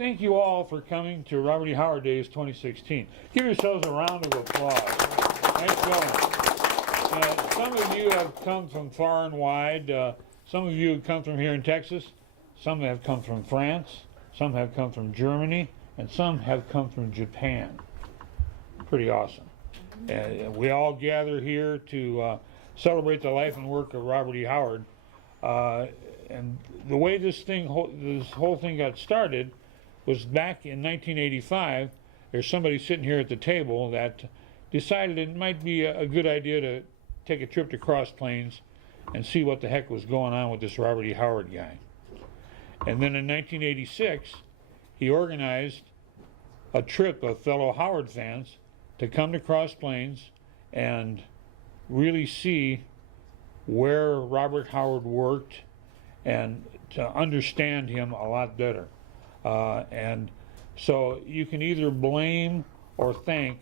thank you all for coming to Robert E. Howard Days 2016. Give yourselves a round of applause. Nice going. Some of you have come from far and wide. Some of you have come from here in Texas. Some have come from France. Some have come from Germany. And some have come from Japan. Pretty awesome. We all gather here to celebrate the life and work of Robert E. Howard. And the way this whole thing got started was back in 1985. There's somebody sitting here at the table that decided it might be a good idea to take a trip to Cross Plains and see what the heck was going on with this Robert E. Howard guy. And then in 1986, he organized a trip of fellow Howard fans to come to Cross Plains and really see where Robert Howard worked and to understand him a lot better. And so you can either blame or thank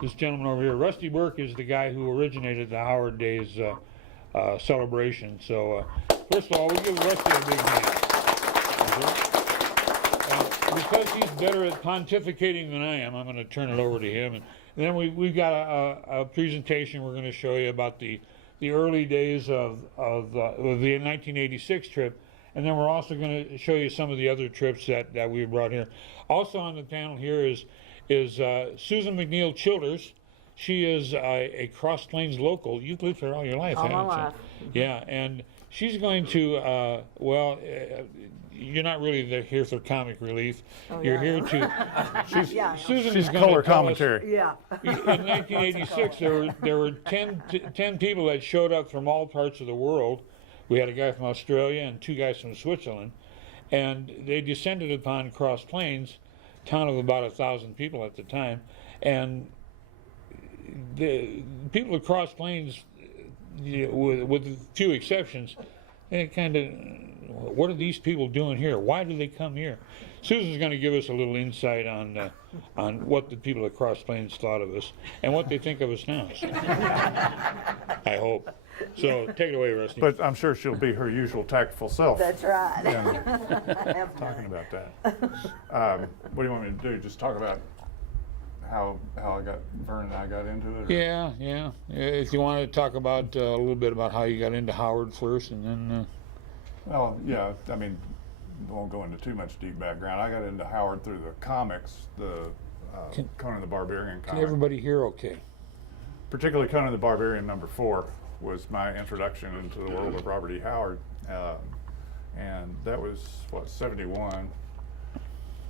this gentleman over here. Rusty Burke is the guy who originated the Howard Days celebration. So first of all, we give Rusty a big hand. Because he's better at pontificating than I am, I'm going to turn it over to him. And then we've got a presentation we're going to show you about the early days of the 1986 trip. And then we're also going to show you some of the other trips that we brought here. Also on the panel here is Susan McNeil Childers. She is a Cross Plains local. You've lived here all your life, haven't you? All my life. Yeah, and she's going to, you're not really here for comic relief. Oh, You're yeah. here to, Susan She's is going color to tell us, commentary. Yeah. in 1986, there were 10 people that showed up from all parts of the world. We had a guy from Australia and 2 guys from Switzerland, and they descended upon Cross Plains, town of about 1,000 people at the time, and the people of Cross Plains, with a few exceptions, they kind of, what are these people doing here? Why do they come here? Susan's going to give us a little insight on what the people of Cross Plains thought of us and what they think of us now. So, I hope. So take it away, Rusty. But I'm sure she'll be her usual tactful self. That's right. Yeah, talking about that. What do you want me to do? Just talk about how Vern and I got into it? Or? Yeah. If you want to talk about a little bit about how you got into Howard first, and then. Well, yeah. I mean, won't go into too much deep background. I got into Howard through the comics, the Conan the Barbarian Can comic. everybody hear okay? Particularly Conan the Barbarian #4 was my introduction into the world of Robert E. Howard, and that was what, 71.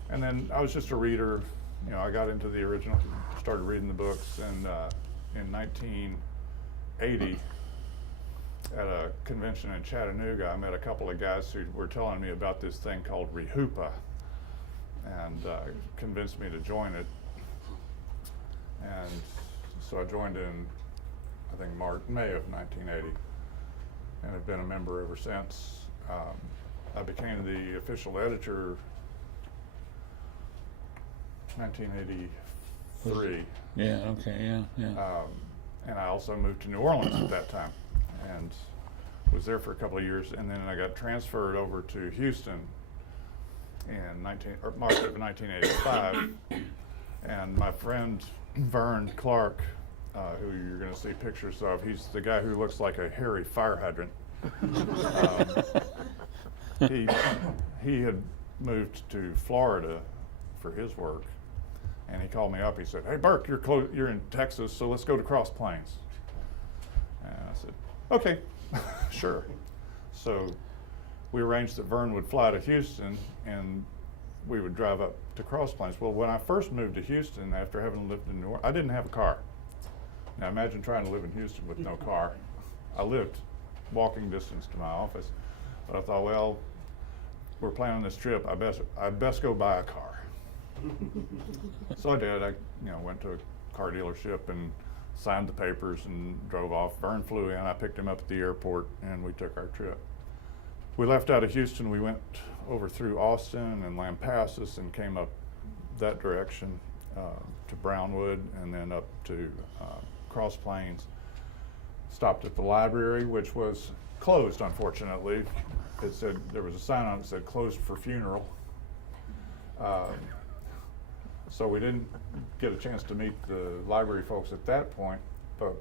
And then I was just a reader. You know, I got into the original, started reading the books, and in 1980, at a convention in Chattanooga, I met a couple of guys who were telling me about this thing called Rehupa, and convinced me to join it. And so I joined in, I think, May of 1980, and have been a member ever since. I became the official editor 1983. Yeah, okay, yeah. And I also moved to New Orleans at that time and was there for a couple of years, and then I got transferred over to Houston in March of 1985. And my friend Vern Clark, who you're going to see pictures of, he's the guy who looks like a hairy fire hydrant. He had moved to Florida for his work, and he called me up. He said, "Hey, Burke, you're in Texas, so let's go to Cross Plains." And I said, "Okay, sure." So we arranged that Vern would fly to Houston, and we would drive up to Cross Plains. Well, when I first moved to Houston, after having lived in New Orleans, I didn't have a car. Now imagine trying to live in Houston with no car. I lived walking distance to my office, but I thought, well, we're planning this trip. I best go buy a car. So I did. I went to a car dealership and signed the papers and drove off. Vern flew in. I picked him up at the airport, and we took our trip. We left out of Houston. We went over through Austin and Lampasas and came up that direction to Brownwood, and then up to Cross Plains. Stopped at the library, which was closed, unfortunately. It said, there was a sign on it that said closed for funeral. So we didn't get a chance to meet the library folks at that point, but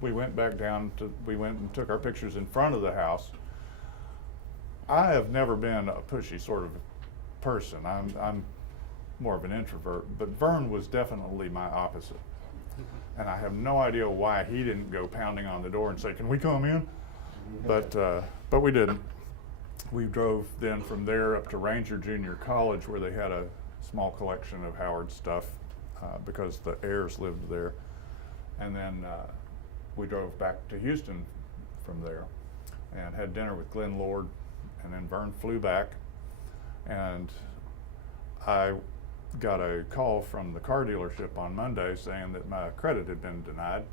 we went back down we went and took our pictures in front of the house. I have never been a pushy sort of person. I'm more of an introvert, but Vern was definitely my opposite. And I have no idea why he didn't go pounding on the door and say, "Can we come in?" But we didn't. We drove then from there up to Ranger Junior College, where they had a small collection of Howard stuff because the heirs lived there. And then we drove back to Houston from there and had dinner with Glenn Lord, and then Vern flew back, and I got a call from the car dealership on Monday saying that my credit had been denied.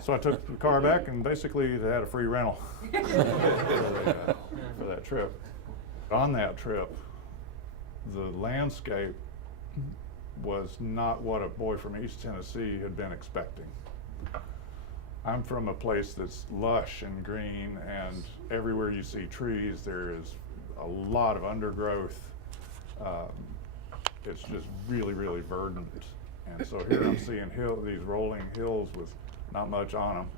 So I took the car back and basically they had a free rental for that trip. On that trip, the landscape was not what a boy from East Tennessee had been expecting. I'm from a place that's lush and green, and everywhere you see trees, there is a lot of undergrowth. It's just really, really verdant. And so here I'm seeing these rolling hills with not much on them,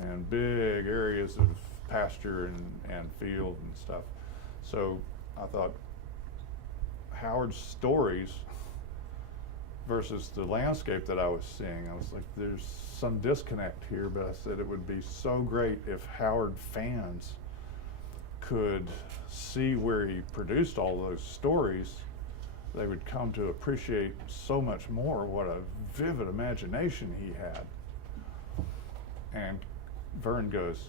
and big areas of pasture and field and stuff. So I thought, Howard's stories versus the landscape that I was seeing, I was like, there's some disconnect here, but I said it would be so great if Howard fans could see where he produced all those stories. They would come to appreciate so much more what a vivid imagination he had. And Vern goes,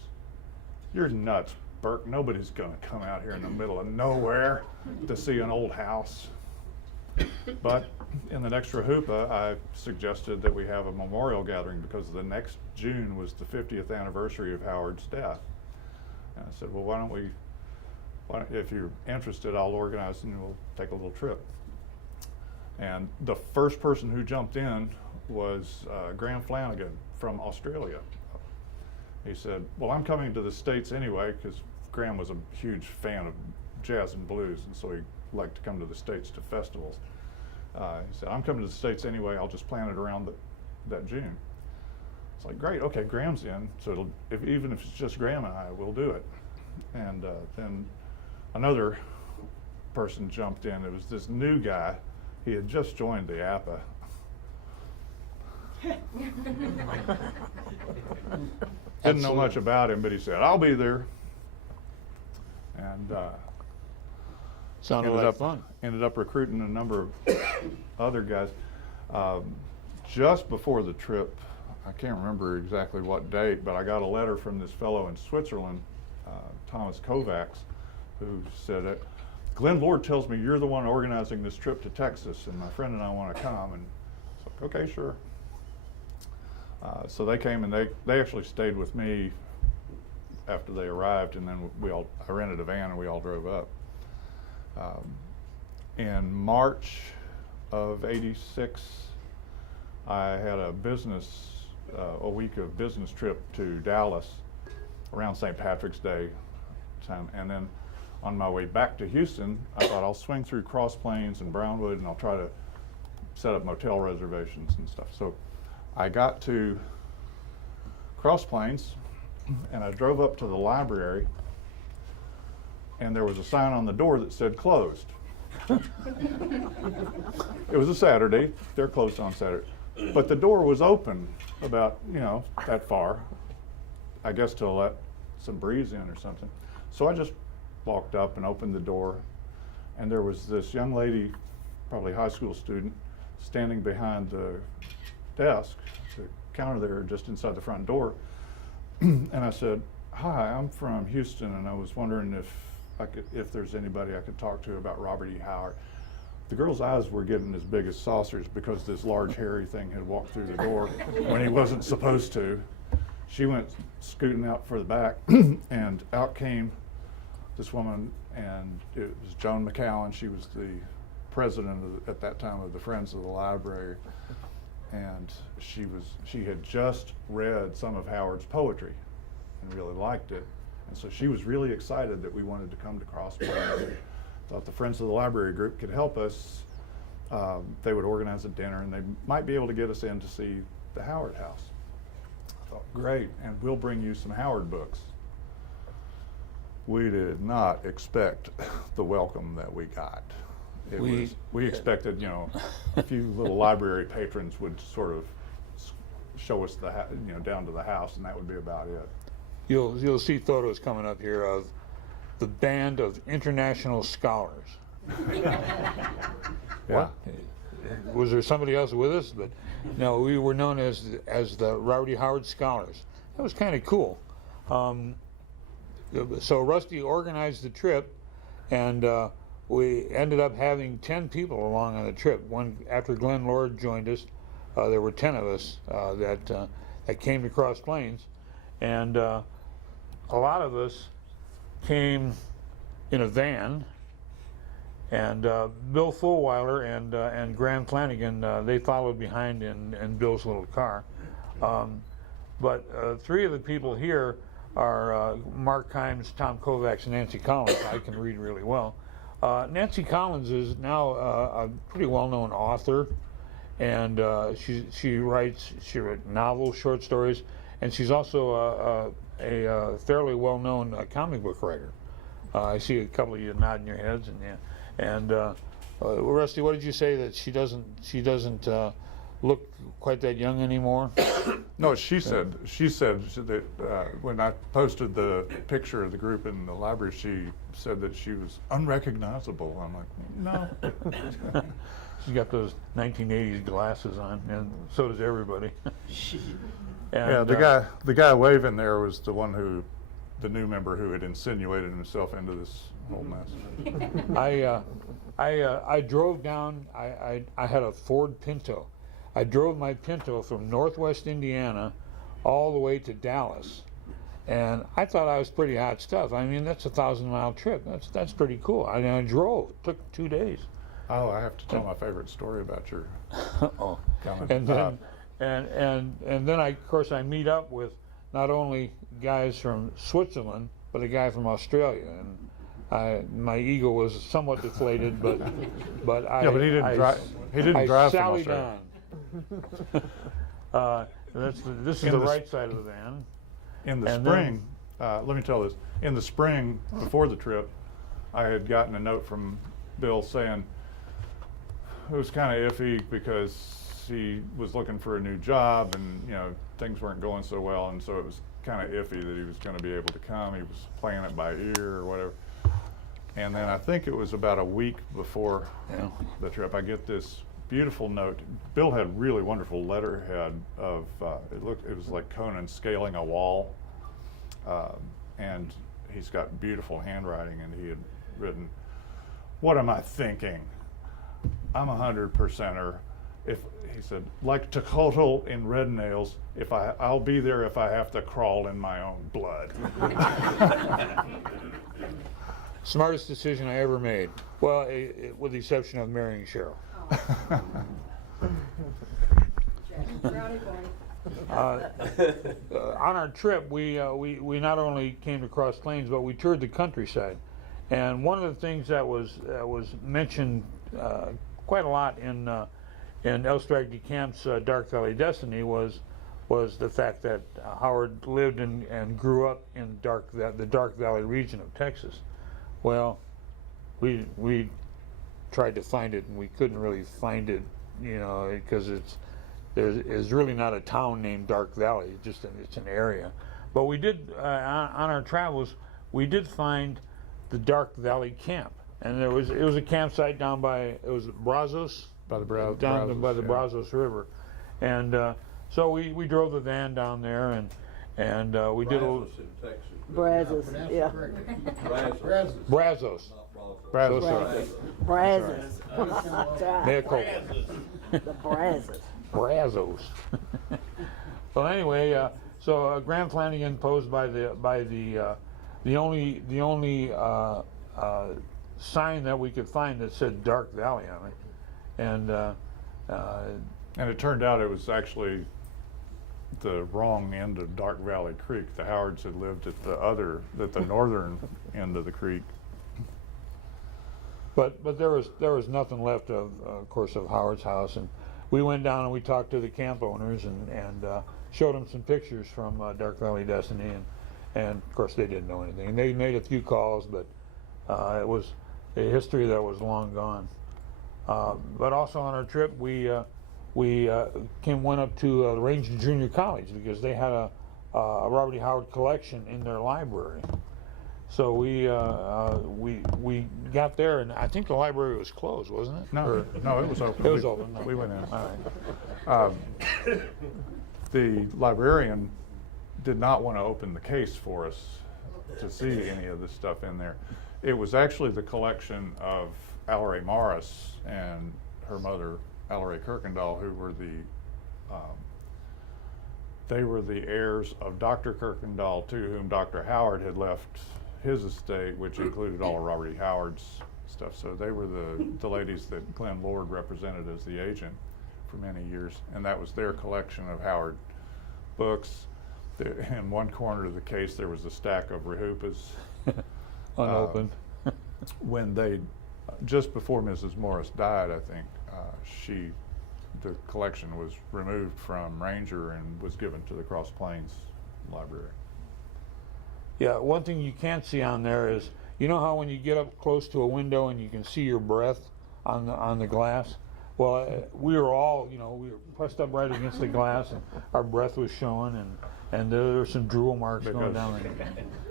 "You're nuts, Burke. Nobody's gonna come out here in the middle of nowhere to see an old house." But in the next Rahupa, I suggested that we have a memorial gathering because the next June was the 50th anniversary of Howard's death. And I said, well, why don't, if you're interested, I'll organize and we'll take a little trip. And the first person who jumped in was Graham Flanagan from Australia. He said, well, I'm coming to the States anyway, because Graham was a huge fan of jazz and blues, and so he liked to come to the States to festivals. He said, I'm coming to the States anyway, I'll just plan it around that June. It's like, great, okay, Graham's in, so even if it's just Graham and I, we'll do it. And then another person jumped in. It was this new guy. He had just joined the APA. Didn't know much about him, but he said, I'll be there. And sounded like fun. Ended up recruiting a number of other guys. Just before the trip, I can't remember exactly what date, but I got a letter from this fellow in Switzerland, Thomas Kovacs, who said, Glenn Lord tells me you're the one organizing this trip to Texas, and my friend and I want to come. And it's like, okay, sure. So they came, and they actually stayed with me after they arrived, and then I rented a van and we all drove up. In March of '86, I had a week of business trip to Dallas around St. Patrick's Day time, and then on my way back to Houston, I thought I'll swing through Cross Plains and Brownwood, and I'll try to set up motel reservations and stuff. So I got to Cross Plains, and I drove up to the library, and there was a sign on the door that said closed. It was a Saturday. They're closed on Saturday. But the door was open about, that far, I guess to let some breeze in or something. So I just walked up and opened the door, and there was this young lady, probably high school student, standing behind the desk, the counter there just inside the front door. And I said, hi, I'm from Houston, and I was wondering if there's anybody I could talk to about Robert E. Howard. The girl's eyes were getting as big as saucers because this large hairy thing had walked through the door when he wasn't supposed to. She went scooting out for the back, and out came this woman, and it was Joan McCowan. She was the president at that time of the Friends of the Library, and she had just read some of Howard's poetry and really liked it, and so she was really excited that we wanted to come to Cross Plains. thought the Friends of the Library group could help us. They would organize a dinner, and they might be able to get us in to see the Howard House. I thought, great, and we'll bring you some Howard books. We did not expect the welcome that we got. We expected, you know, a few little library patrons would sort of show us the, you know, down to the house, and that would be about it. You'll see photos coming up here of the band of international scholars. Yeah. Was there somebody else with us? But no, we were known as the Robert E. Howard Scholars. That was kind of cool. So Rusty organized the trip, and we ended up having 10 people along on the trip. After Glenn Lord joined us, there were 10 of us that came to Cross Plains, and a lot of us came in a van. And Bill Fulweiler and Graham Flanagan, they followed behind in Bill's little car. But three of the people here are Mark Kimes, Tom Kovacs, and Nancy Collins. I can read really well. Nancy Collins is now a pretty well-known author, and she writes novels, short stories, and she's also a fairly well-known comic book writer. I see a couple of you nodding your heads, and yeah. And Rusty, what did you say, that she doesn't look quite that young anymore? No, she said that when I posted the picture of the group in the library, she said that she was unrecognizable. I'm like, no. She's got those 1980s glasses on, and so does everybody. Yeah, the guy waving there was the new member who had insinuated himself into this whole mess. I drove down. I had a Ford Pinto. I drove my Pinto from Northwest Indiana all the way to Dallas, and I thought I was pretty hot stuff. I mean, that's a 1,000-mile trip. That's pretty cool. I drove. It took 2 days. Oh, I have to tell my favorite story about your comment. And then and then of course I meet up with not only guys from Switzerland, but a guy from Australia, and my ego was somewhat deflated, but I yeah, but he didn't drive. He didn't drive from sallied Australia. on. This is the right side of the van. In the And spring, let me tell this. In the spring, before the trip, I had gotten a note from Bill saying it was kind of iffy because he was looking for a new job, and you know things weren't going so well, and so it was kind of iffy that he was going to be able to come. He was playing it by ear or whatever. And then I think it was about a week before the trip, I get this beautiful note. Bill had really wonderful letterhead of it was like Conan scaling a wall, and he's got beautiful handwriting, and he had written, "What am I thinking? I'm 100%er. If he said, like Tocotl in Red Nails, I'll be there if I have to crawl in my own blood." Smartest decision I ever made. Well, with the exception of marrying Cheryl. On our trip, we not only came to Cross Plains, but we toured the countryside. And one of the things that was mentioned quite a lot in Elstrad DeCamp's Dark Valley Destiny was the fact that Howard lived and grew up in the Dark Valley region of Texas. Well, we tried to find it, and we couldn't really find it, you know, because there's really not a town named Dark Valley. It's an area. But we did on our travels, we did find the Dark Valley Camp, and it was a campsite down by Brazos, By the Brazos River, and so we drove the van down there, and we did a little. Brazos, yeah. Brazos. Brazos. Brazos. That's right. Mea culpa. The Brazos. Brazos. Well, anyway, so Graham Flanagan posed by the only sign that we could find that said Dark Valley on it, And it turned out it was actually the wrong end of Dark Valley Creek. The Howards had lived at the northern end of the creek. But there was nothing left of course, of Howard's house, and we went down and we talked to the camp owners and showed them some pictures from Dark Valley Destiny, and of course they didn't know anything. And they made a few calls, but it was a history that was long gone. But also on our trip, we went up to Ranger Junior College because they had a Robert E. Howard collection in their library. So we got there, and I think the library was closed, wasn't it? No, no, it was open. It was open. We went in. All right. The librarian did not want to open the case for us to see any of the stuff in there. It was actually the collection of Allery Morris and her mother, Allery Kirkendall, who were they were the heirs of Dr. Kirkendall, to whom Dr. Howard had left his estate, which included all of Robert E. Howard's stuff. So they were the ladies that Glenn Lord represented as the agent for many years, and that was their collection of Howard books. In one corner of the case, there was a stack of Rehoboths. Unopened. When they, just before Mrs. Morris died, I think, the collection was removed from Ranger and was given to the Cross Plains Library. Yeah, one thing you can't see on there is, you know how when you get up close to a window and you can see your breath on the glass? Well, we were all, we were pressed up right against the glass, and our breath was showing, and there were some drool marks going down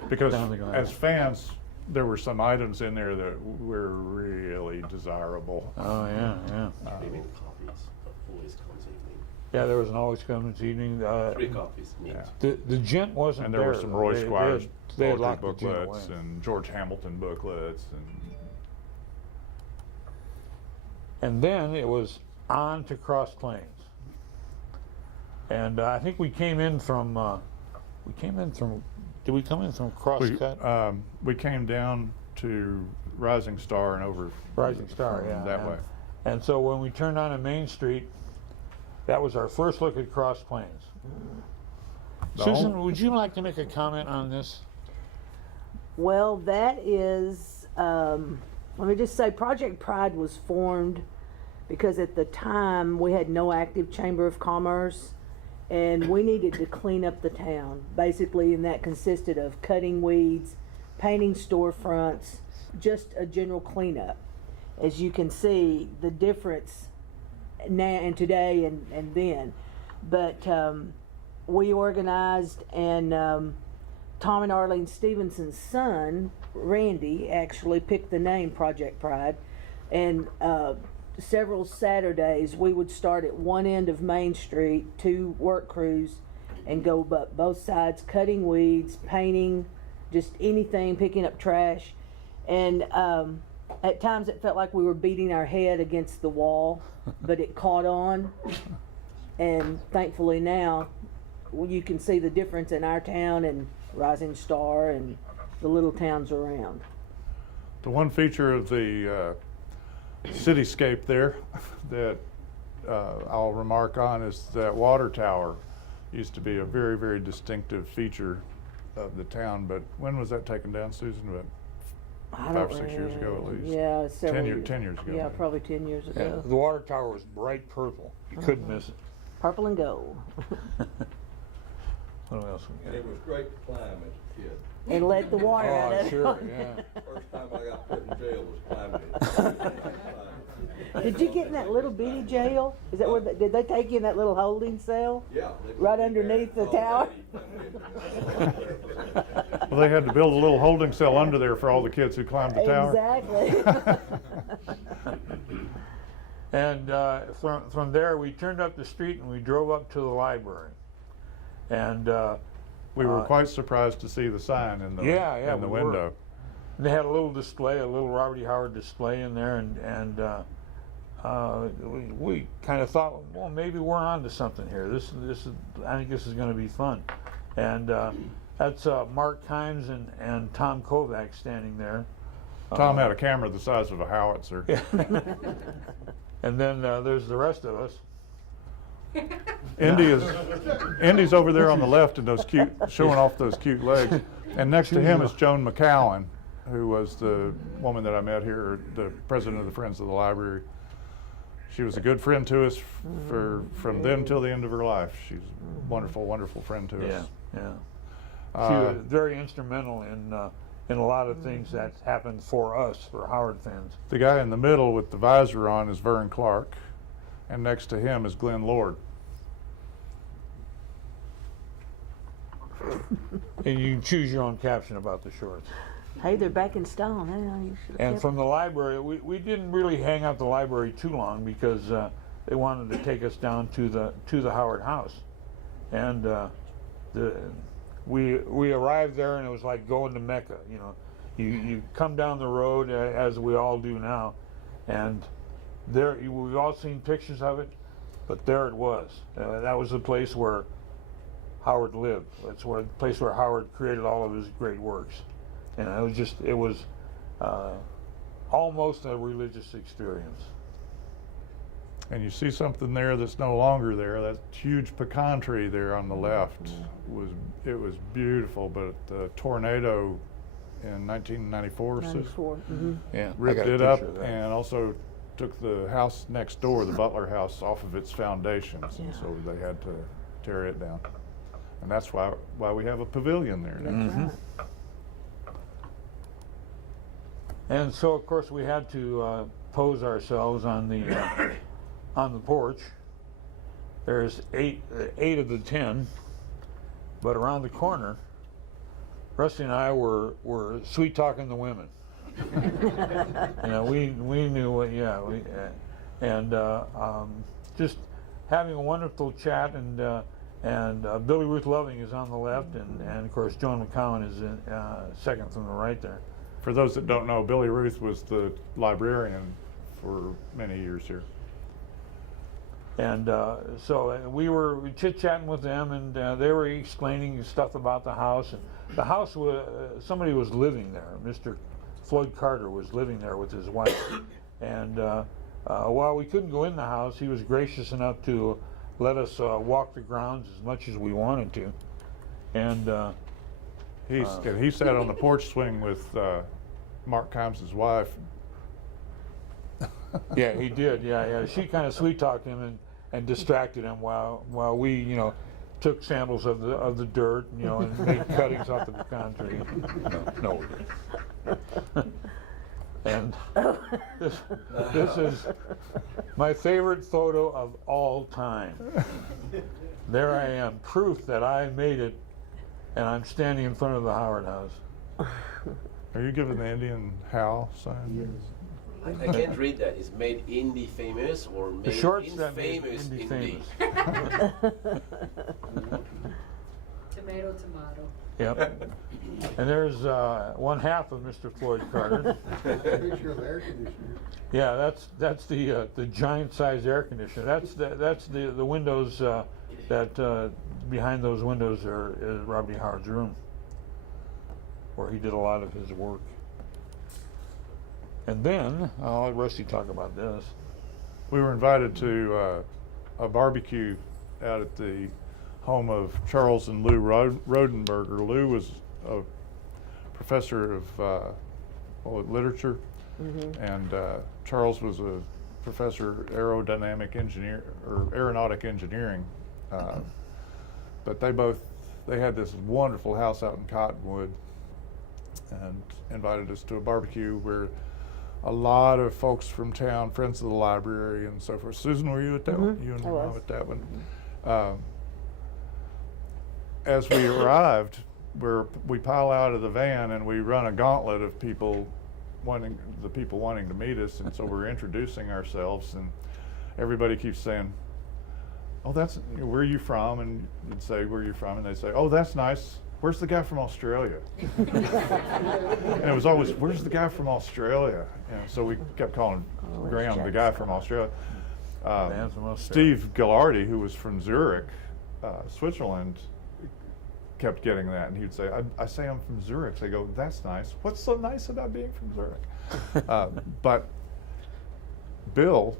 Because down the glass. as fans, there were some items in there that were really desirable. Oh yeah. Maybe the copies of Always Comes Evening. Yeah, there was an Always Comes Evening. 3 copies. Yeah. The gent wasn't And there. there were some Roy They Squires had poetry locked the gent away. booklets and George Hamilton booklets. And then it was on to Cross Plains. And I think we came in from, did we come in from Crosscut? We came down to Rising Star and over Rising Star, yeah. that way. And so when we turned onto Main Street, that was our first look at Cross Plains. Susan, would you like to make a comment on this? Well, that is, let me just say, Project Pride was formed because at the time we had no active Chamber of Commerce, and we needed to clean up the town, basically, and that consisted of cutting weeds, painting storefronts, just a general cleanup. As you can see, the difference now and today and then. But we organized, and Tom and Arlene Stevenson's son, Randy, actually picked the name Project Pride, and several Saturdays we would start at one end of Main Street, 2 work crews, and go both sides, cutting weeds, painting, just anything, picking up trash. And at times it felt like we were beating our head against the wall, but it caught on. And thankfully now you can see the difference in our town and Rising Star and the little towns around. The one feature of the cityscape there that I'll remark on is that water tower used to be a very, very distinctive feature of the town, but when was that taken down, Susan? About I 5 or don't 6 years ago at least. Yeah, several 10 years ago. Yeah, maybe. probably 10 years Yeah, ago. the water tower was bright purple. You couldn't miss it. Purple and gold. What else we And got? it was great to climb as a kid. And let the water out Oh, of it. sure, yeah. First time I got put in jail was climbing it. Did you get in that little bitty jail? Is that where, did they take you in that little holding cell? Yeah. Right underneath the tower? Well, they had to build a little holding cell under there for all the kids who climbed the tower. Exactly. And from there, we turned up the street and we drove up to the library. And We were quite surprised to see the sign in the, Yeah, in the we were. window. they had a little display, a little Robert E. Howard display in there, and we kind of thought, well, maybe we're on to something here. This is, I think this is going to be fun. And that's Mark Kimes and Tom Kovac standing there. Tom had a camera the size of a howitzer. And then there's the rest of us. Indy's over there on the left in those cute, showing off those cute legs. And next to him is Joan McCowan, who was the woman that I met here, the president of the Friends of the Library. She was a good friend to us from then till the end of her life. She's a wonderful, wonderful friend to Yeah, us. yeah. She was very instrumental in a lot of things that happened for us, for Howard fans. The guy in the middle with the visor on is Vern Clark, and next to him is Glenn Lord. And you can choose your own caption about the shorts. Hey, they're back in stone. Hey, you should have And kept- from the library, we didn't really hang out the library too long because they wanted to take us down to the Howard House, and we arrived there and it was like going to Mecca. You know, you come down the road as we all do now, and there we've all seen pictures of it, but there it was. That was the place where Howard lived. That's where the place where Howard created all of his great works. And it was almost a religious experience. And you see something there that's no longer there. That huge pecan tree there on the left was beautiful, but the tornado in 1994 94. Yeah, I ripped got a it up picture of that. and also took the house next door, the Butler House, off of its foundations, and Yeah. so they had to tear it down. And that's why we have a pavilion there now. Right. And so, of course, we had to pose ourselves on the porch. There's eight of the 10, but around the corner, Rusty and I were sweet talking the women. You know, we knew what, yeah, just having a wonderful chat, and Billy Ruth Loving is on the left, and of course Joan McCowan is second from the right there. For those that don't know, Billy Ruth was the librarian for many years here. And so we were chit-chatting with them, and they were explaining stuff about the house. And the house was, somebody was living there. Mr. Floyd Carter was living there with his wife. And while we couldn't go in the house, he was gracious enough to let us walk the grounds as much as we wanted to. And He sat on the porch swing with Mark Combs' wife. yeah, he did. Yeah. She kind of sweet-talked him and distracted him while we, you know, took samples of the dirt, you know, and made cuttings off the pecan tree. No, we didn't. And this is my favorite photo of all time. There I am, proof that I made it, and I'm standing in front of the Howard House. Are you giving the Indian howl sign? I can't read that. It's made indie famous or made The shorts that made infamous indie indie. famous. Tomato, tomato. Yep. And there's one half of Mr. Floyd Carter. Picture of the air conditioner. Yeah, that's the giant-sized air conditioner. That's the windows that behind those windows is Robert E. Howard's room, where he did a lot of his work. And then I'll let Rusty talk about this. We were invited to a barbecue out at the home of Charles and Lou Rodenberger. Lou was a professor of literature, and Charles was a professor of aerodynamic engineer or aeronautic engineering. But they had this wonderful house out in Cottonwood, and invited us to a barbecue where a lot of folks from town, friends of the library and so forth. Susan, were you at that one? You and I your mom was. at that one? As we arrived, we pile out of the van and we run a gauntlet of people wanting to meet us, and so we're introducing ourselves, and everybody keeps saying, "Oh, where are you from?" And you'd say, "Where are you from?" And they'd say, "Oh, that's nice. Where's the guy from Australia?" And it was always, "Where's the guy from Australia?" And so we kept calling Graham the guy from Australia. Man from Australia. Steve Gillardi, who was from Zurich, Switzerland, kept getting that, and he'd say, I say I'm from Zurich. They go, "That's nice. What's so nice about being from Zurich?" But Bill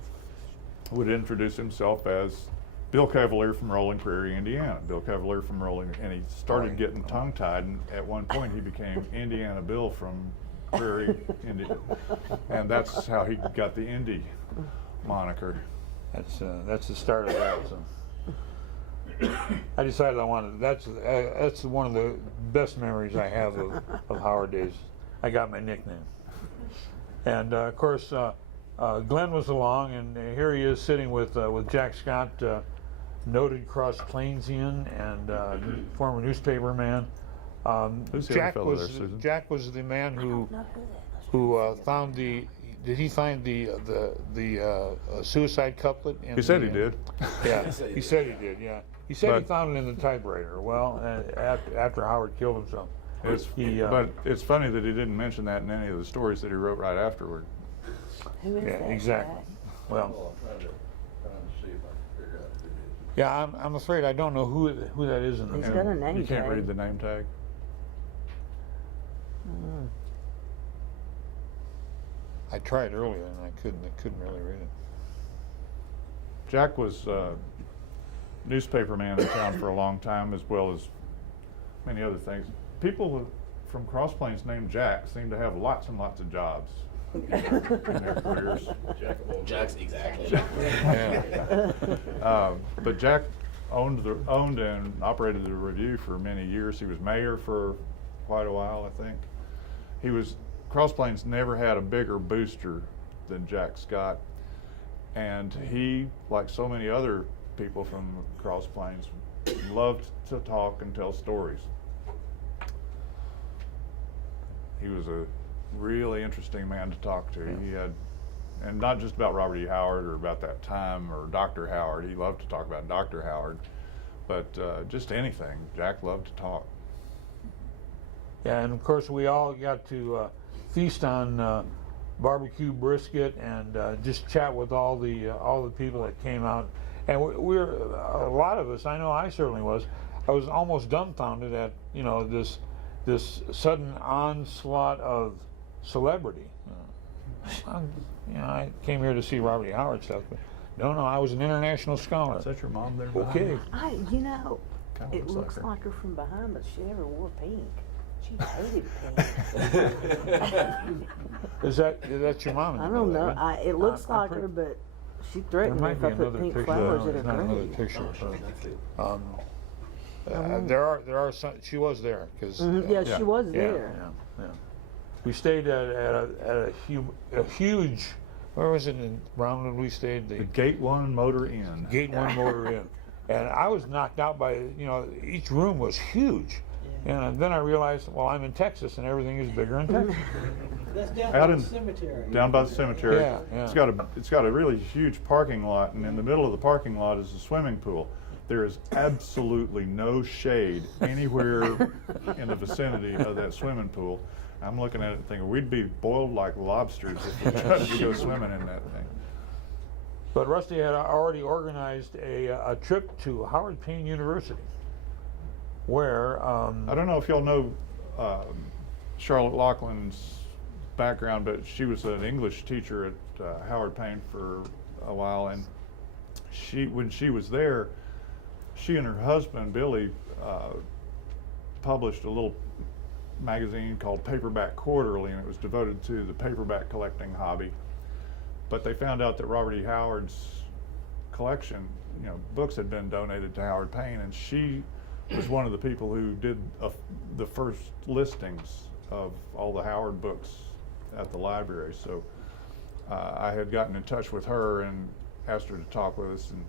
would introduce himself as Bill Cavalier from Rolling Prairie, Indiana. Bill Cavalier from Rolling, and he started getting tongue-tied, and at one point he became Indiana Bill from Prairie Indian, and that's how he got the Indy moniker. That's the start of that. So. I decided I wanted. That's one of the best memories I have of Howard days. I got my nickname, and of course Glenn was along, and here he is sitting with Jack Scott, noted Cross Plainsian and former newspaperman. Who's the other fellow was there, Susan? Jack was the man who found the. Did he find the suicide couplet? He said he did. Yeah, He said he he did. said he did. Yeah, he said he But- found it in the typewriter. Well, after Howard killed himself, But it's funny that he didn't mention that in any of the stories that he wrote right afterward. Who is yeah, that? exactly. Jack? Well, Well, I'm trying to see if I can figure out who it is. yeah, I'm afraid I don't know who that is in the. He's And got a name You can't tag. read the name tag. I tried earlier and I couldn't really read it. Jack was newspaper man in town for a long time, as well as many other things. People from Cross Plains named Jack seem to have lots and lots of jobs in their careers. Jack's exactly. Yeah. But Jack owned and operated the Review for many years. He was mayor for quite a while, I think. Cross Plains never had a bigger booster than Jack Scott, and he, like so many other people from Cross Plains, loved to talk and tell stories. He was a really interesting man to talk to. He had, and not just about Robert E. Howard or about that time or Dr. Howard. He loved to talk about Dr. Howard, but just anything. Jack loved to talk. Yeah, and of course we all got to feast on barbecue brisket and just chat with all the people that came out. And we're a lot of us. I know I certainly was. I was almost dumbfounded at this sudden onslaught of celebrity. I came here to see Robert E. Howard stuff, but no, I was an international scholar. Is that your mom there? Okay. It Kinda looks looks like like her from behind, but she never wore pink. She hated pink. Is that your mom? in I the don't middle know. there? It looks I'm like pretty- her, but she There threatened me might if be I put another pink picture. flowers No, at her it's not another grave. picture. That's it. There are some. She was there because Yeah, Yeah. she was yeah, there. yeah. We stayed at a huge. Where was it in Brownwood? We stayed The the Gate 1 Motor Inn. Gate 1 Motor Inn, and I was knocked out by each room was huge, and then I realized, well, I'm in Texas and everything is bigger in Texas. That's down Out by in- the cemetery. Down by the cemetery. Yeah, yeah. It's got a really huge parking lot, and in the middle of the parking lot is a swimming pool. There is absolutely no shade anywhere in the vicinity of that swimming pool. I'm looking at it and thinking we'd be boiled like lobsters if we tried to go swimming in that thing. But Rusty had already organized a trip to Howard Payne University, where I don't know if y'all know Charlotte Laughlin's background, but she was an English teacher at Howard Payne for a while, and when she was there, she and her husband Billy published a little magazine called Paperback Quarterly, and it was devoted to the paperback collecting hobby. But they found out that Robert E. Howard's collection, books had been donated to Howard Payne, and she was one of the people who did the first listings of all the Howard books at the library. So I had gotten in touch with her and asked her to talk with us, and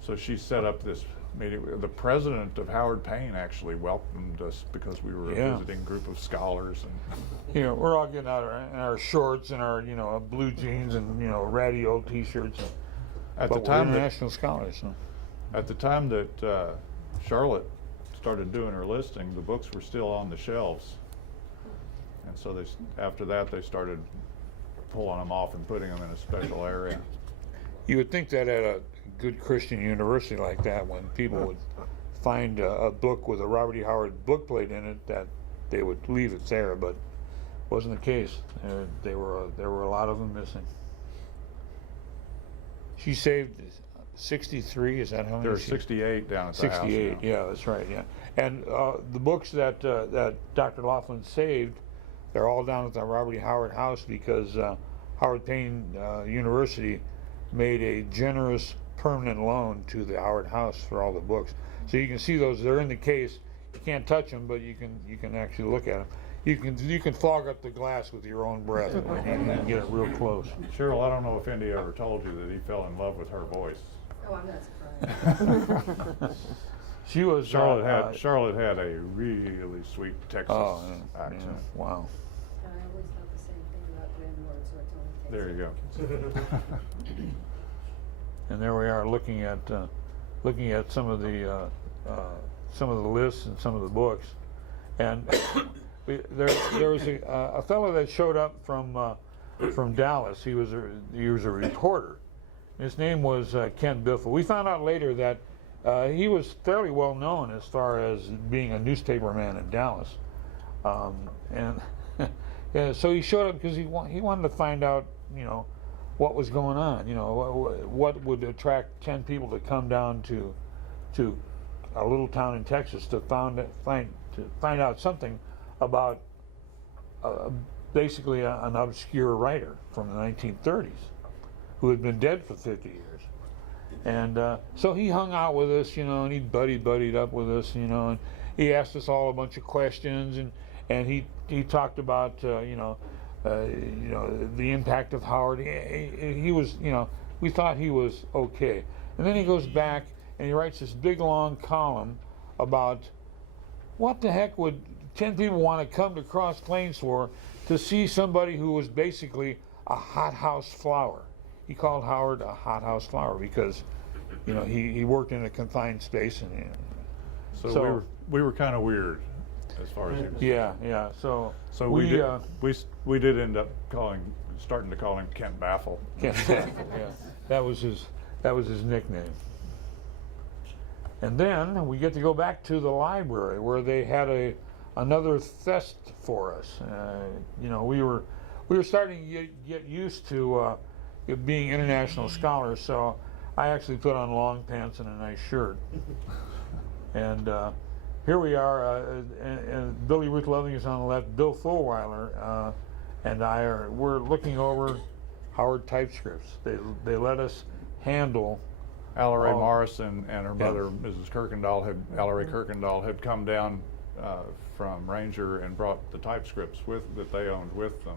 so she set up this meeting. The president of Howard Payne actually welcomed us because we were Yeah. a visiting group of scholars. And we're all getting out in our shorts and our blue jeans and ratty old T-shirts. at But the we're time that international scholars. So. At the time that Charlotte started doing her listing, the books were still on the shelves, and so after that they started pulling them off and putting them in a special area. You would think that at a good Christian university like that, when people would find a book with a Robert E. Howard bookplate in it, that they would leave it there, but wasn't the case. There were a lot of them missing. She saved 63. Is that how many? There are 68 down at the house 68. now. Yeah, that's right. Yeah, and the books that Dr. Laughlin saved They're all down at the Robert E. Howard House because Howard Payne University made a generous permanent loan to the Howard House for all the books. So you can see those. They're in the case. You can't touch them, but you can actually look at them. You can fog up the glass with your own breath and get it real close. Cheryl, I don't know if Indy ever told you that he fell in love with her voice. Oh, I'm not surprised. She was Charlotte had a really sweet Texas Oh, accent. yeah, wow. I always thought the same thing about Glenn Lord, so I told him. There you go. And there we are looking at some of the lists and some of the books, and there was a fellow that showed up from Dallas. He was a reporter. His name was Ken Biffle. We found out later that he was fairly well known as far as being a newspaperman in Dallas, and yeah, so he showed up because he wanted to find out, what was going on. What would attract 10 people to come down to a little town in Texas to find out something about basically an obscure writer from the 1930s who had been dead for 50 years. And so he hung out with us, and he buddied up with us, and he asked us all a bunch of questions, and he talked about the impact of Howard. He was, we thought he was okay. And then he goes back and he writes this big long column about what the heck would 10 people want to come to Cross Plains for to see somebody who was basically a hothouse flower. He called Howard a hothouse flower because, he worked in a confined space, and So we were kind of weird as far as he was. yeah. So we did end up starting to call him Kent Baffle. Yeah, that was his nickname. And then we get to go back to the library where they had another fest for us. We were starting to get used to being international scholars, so I actually put on long pants and a nice shirt. And here we are, and Billy Ruth Loving is on the left. Bill Fulweiler and I we're looking over Howard typescripts. They let us handle. Allery Morrison and her mother, Mrs. Allery Kirkendall, had come down from Ranger and brought the typescripts that they owned with them,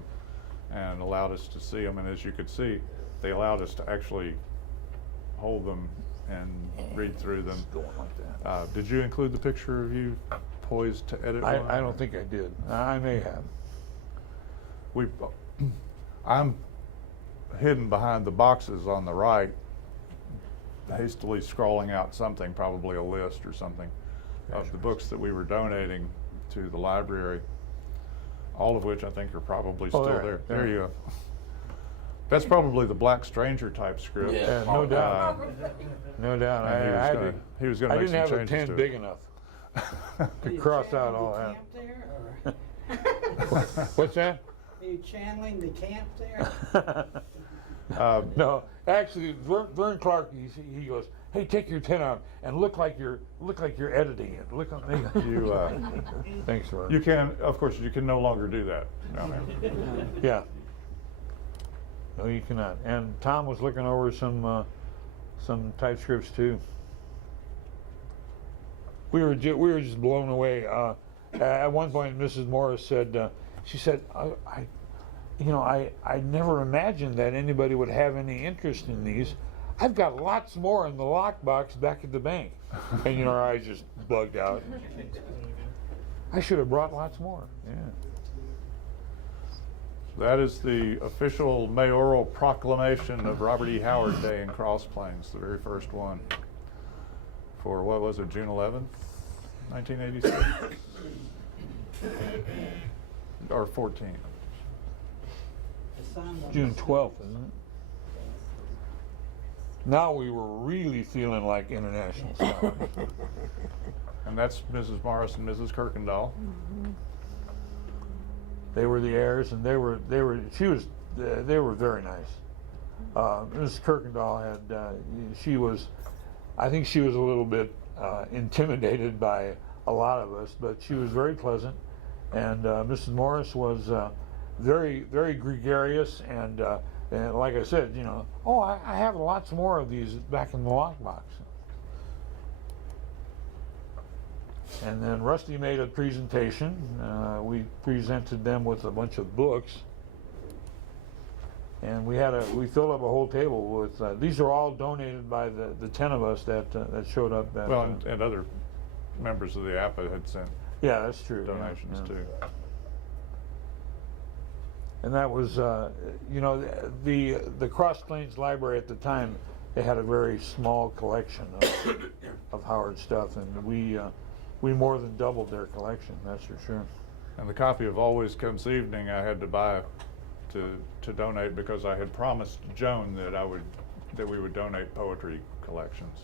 and allowed us to see them. And as you could see, they allowed us to actually hold them and read through them. Going like that. Did you include the picture of you poised to edit one? I don't think I did. I may have. I'm hidden behind the boxes on the right, hastily scrawling out something, probably a list or something, of the books that we were donating to the library, all of which I think are probably still there. There you go. That's probably the Black Stranger typescript. Yeah. No doubt. No doubt. And he was going to I make didn't some have a changes pen to big it. enough to cross out all that. Camp there, or What's that? are you channeling the camp there? No, actually, Vern Clark. He goes, "Hey, take your pen out and look like you're editing it. Look on me." Thanks, Vern. You can, of course, you can no longer do that down there. Yeah. No, you cannot. And Tom was looking over some typescripts too. We were just blown away. At one point, Mrs. Morris said, she said, I never imagined that anybody would have any interest in these. I've got lots more in the lockbox back at the bank. And our eyes just bugged out. I should have brought lots more. Yeah. That is the official mayoral proclamation of Robert E. Howard Day in Cross Plains, the very first one. For what was it, June 11th, 1986? Or 14th. June 12th, isn't it? Now we were really feeling like international scholars. And that's Mrs. Morris and Mrs. Kirkendall. They were the heirs, and they were very nice. Mrs. Kirkendall I think she was a little bit intimidated by a lot of us, but she was very pleasant, And Mrs. Morris was very, very gregarious, and like I said, you know, oh, I have lots more of these back in the lockbox. And then Rusty made a presentation. We presented them with a bunch of books, and we filled up a whole table with. These are all donated by the 10 of us that showed up. At, Well, and other members of the APA had sent yeah, that's true. donations yeah. too. And that was, you know, the Cross Plains Library at the time, they had a very small collection of Howard stuff, and we more than doubled their collection, that's for sure. And the copy of Always Comes Evening I had to buy to donate because I had promised Joan that we would donate poetry collections.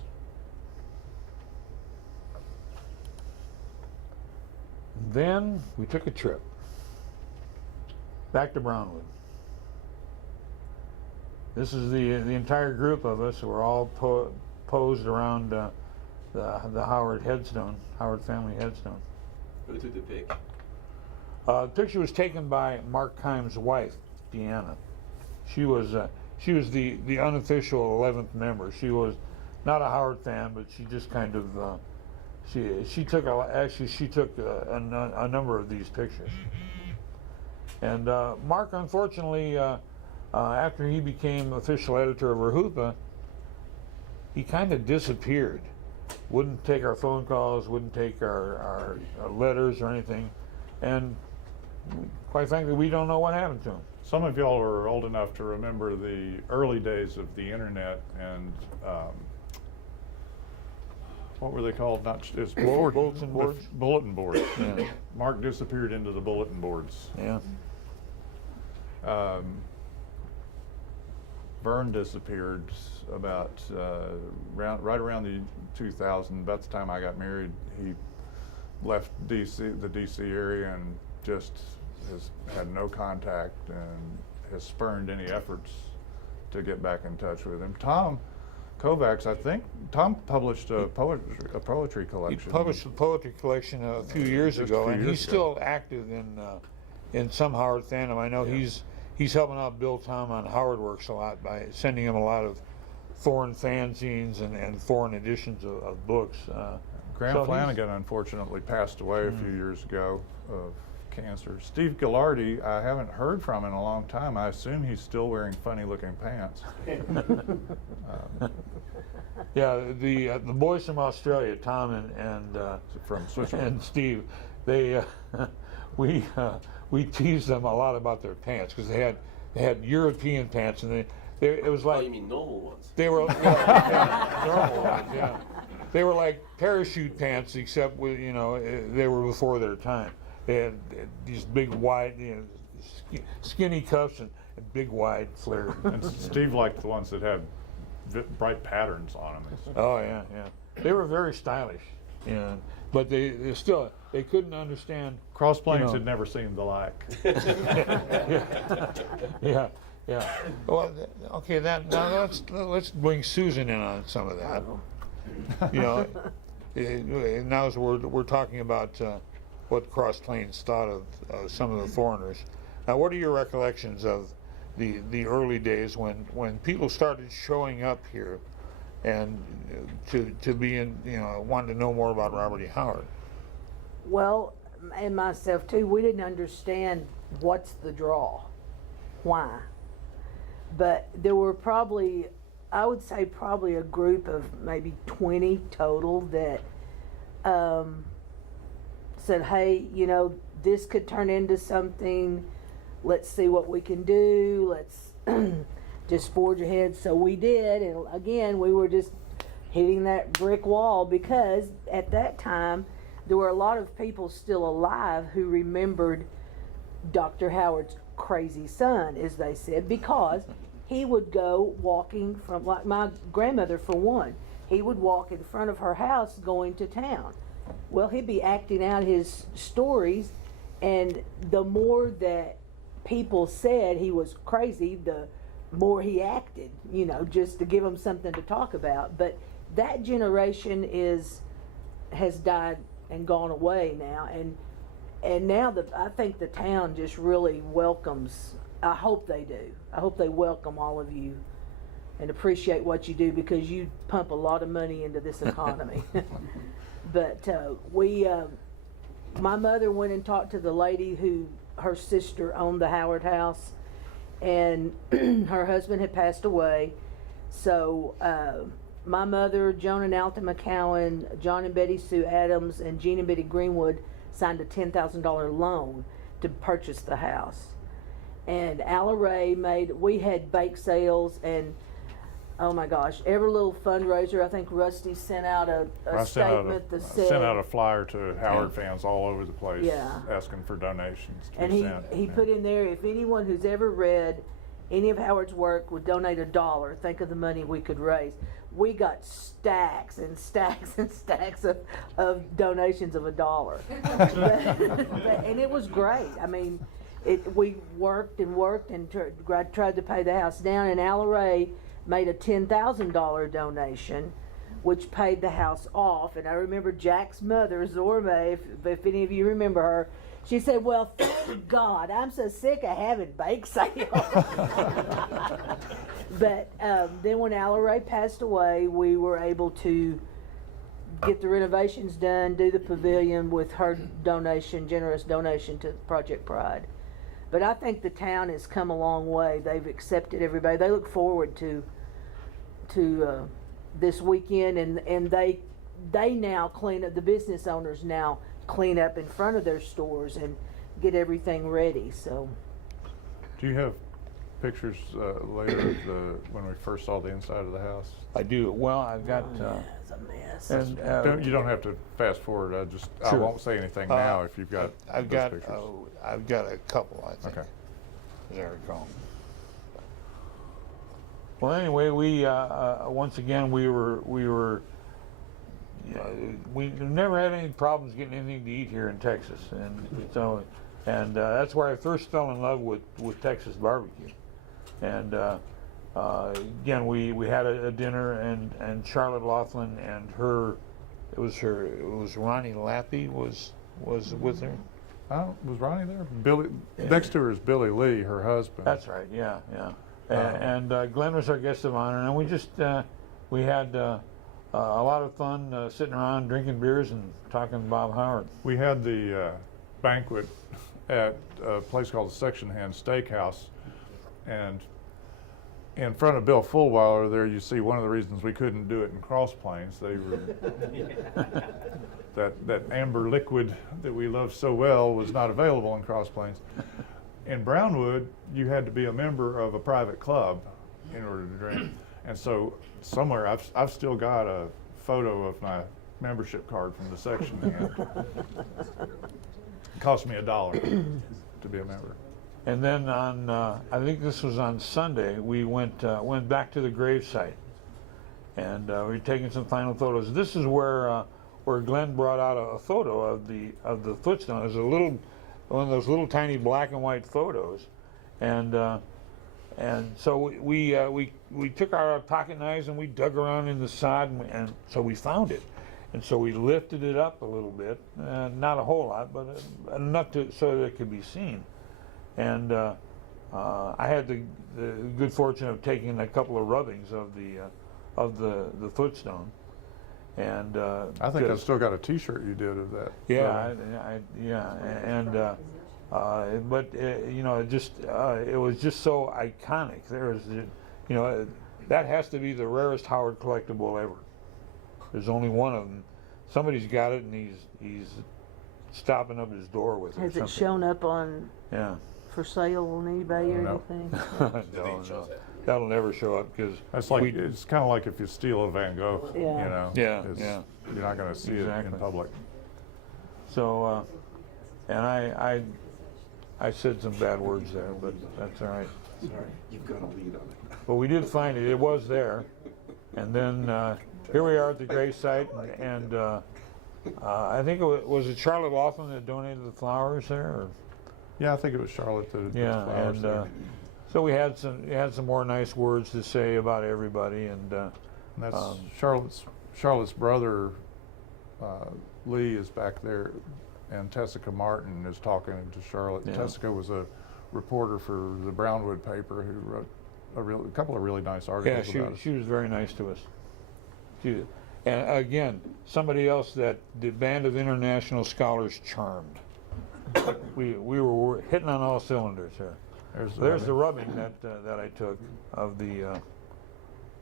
Then we took a trip back to Brownwood. This is the entire group of us. We're all posed around the Howard headstone, Howard family headstone. Who took the pic? The picture was taken by Mark Kimes' wife, Deanna. She was the unofficial 11th member. She was not a Howard fan, but she just kind of she took a number of these pictures. And Mark, unfortunately, after he became official editor of RHOOPA, he kind of disappeared. Wouldn't take our phone calls, wouldn't take our letters or anything, and quite frankly, we don't know what happened to him. Some of y'all are old enough to remember the early days of the internet and what were they called? It's Bulletin boards? Bulletin boards. Yeah. Mark disappeared into the bulletin boards. Yeah. Vern disappeared about right around the 2000. About the time I got married, he left the DC area and just has had no contact and has spurned any efforts to get back in touch with him. Tom Kovacs, I think Tom published a poetry He collection. published a poetry collection a few years Just ago, a few and years he's ago. still active in some Howard fandom. I know Yeah. he's helping out Bill Tom on Howard Works a lot by sending him a lot of foreign fanzines and foreign editions of books. Graham so Flanagan unfortunately passed away a few years ago of cancer. Steve Gillardi, I haven't heard from in a long time. I assume he's still wearing funny-looking pants. Yeah, the boys from Australia, Tom and From Switzerland. and Steve, they we teased them a lot about their pants because they had European pants, and it was Oh, like you mean normal ones? they were yeah, normal ones, yeah. They were like parachute pants, except with they were before their time. They had these big wide, skinny cuffs and big wide flared. And Steve liked the ones that had bright patterns on them. Oh yeah, yeah. They were very stylish, but they couldn't understand. Cross Plains You know. had never seen the like. Yeah. Well, okay. Now let's bring Susan in on some of that. Now as we're talking about what Cross Plains thought of some of the foreigners. Now, what are your recollections of the early days when people started showing up here and to be in, wanting to know more about Robert E. Howard? Well, and myself too, we didn't understand what's the draw, why. But there were probably, I would say probably a group of maybe 20 total that said, hey, this could turn into something. Let's see what we can do. Let's just forge ahead. So we did, and again, we were just hitting that brick wall because at that time, there were a lot of people still alive who remembered Dr. Howard's crazy son, as they said, because he would go walking from, like my grandmother for one, he would walk in front of her house going to town. Well, he'd be acting out his stories, and the more that people said he was crazy, the more he acted, just to give them something to talk about. But that generation has died and gone away now, and and now I think the town just really welcomes, I hope they do. I hope they welcome all of you and appreciate what you do, because you pump a lot of money into this economy. But my mother went and talked to the lady who, her sister owned the Howard House, and her husband had passed away. So my mother, Joan and Alta McCowan, John and Betty Sue Adams, and Jean and Betty Greenwood signed a $10,000 loan to purchase the house. And Alla Ray we had bake sales, and oh my gosh, every little fundraiser. I think Rusty sent out a statement that said, sent out a flyer to Howard fans all over the place, Yeah. asking for donations to and be he sent. put in there, if anyone who's ever read any of Howard's work would donate $1, think of the money we could raise. We got stacks and stacks and stacks of donations of $1. And it was great. I mean, we worked and tried to pay the house down, and Alla Ray made a $10,000 donation, which paid the house off. And I remember Jack's mother, Zorma, if any of you remember her, she said, "Well, thank God, I'm so sick of having bake sales." But then when Alla Ray passed away, we were able to get the renovations done, do the pavilion with her donation, generous donation to Project Pride. But I think the town has come a long way. They've accepted everybody. They look forward to this weekend, and they now clean up. The business owners now clean up in front of their stores and get everything ready. So, Do you have pictures later of when we first saw the inside of the house? I do. Well, I've got, it's a mess. and You don't have to fast forward. I Sure. won't say anything now if you've got I've those got, pictures. I've got a couple, I think, Okay. as I recall. Well, anyway, we once again we never had any problems getting anything to eat here in Texas, and so that's where I first fell in love with Texas barbecue. And again, we had a dinner, and Charlotte Laughlin and it was Ronnie Lappy was with her. Was Ronnie there? Billy next to her is Billy Lee, her husband. That's right. Yeah. And Glenn was our guest of honor, and we just we had a lot of fun sitting around drinking beers and talking to Bob Howard. We had the banquet at a place called the Section Hand Steakhouse, and in front of Bill Fulweiler there, you see one of the reasons we couldn't do it in Cross Plains. They were that amber liquid that we love so well was not available in Cross Plains. In Brownwood, you had to be a member of a private club in order to drink, and so somewhere I've still got a photo of my membership card from the Section Hand. It cost me $1 to be a member. And then on I think this was on Sunday, we went back to the gravesite, and we were taking some final photos. This is where Glenn brought out a photo of the footstone. It was one of those little tiny black and white photos, and so we took our pocket knives and we dug around in the sod, and so we found it, and so we lifted it up a little bit, not a whole lot, but enough so that it could be seen. And I had the good fortune of taking a couple of rubbings of the footstone, and I think I still got a T-shirt you did of that. yeah, but it was just so iconic. That has to be the rarest Howard collectible ever. There's only one of them. Somebody's got it, and he's stopping up his door with it. Has it shown up on for sale on eBay or No. anything? No. That'll never show up because It's like it's kind of like if you steal a Van Gogh. Yeah. You know. Yeah, It's- yeah. You're not going to see it in Exactly. public. So, and I said some bad words there, but that's all right. You've got a lead on it. But we did find it. It was there. And then here we are at the gravesite, and I think was it Charlotte Laughlin that donated the flowers there? Or? Yeah, I think it was Charlotte that did Yeah, the flowers and there. so we had some more nice words to say about everybody, and And that's Charlotte's brother, Lee, is back there and Tessica Martin is talking to Charlotte. Yeah. Tessica was a reporter for the Brownwood paper who wrote a couple of really nice Yeah, articles about it. she was very nice to us. And again, somebody else that the Band of International Scholars charmed. we were hitting on all cylinders here. There's the rubbing that I took of the,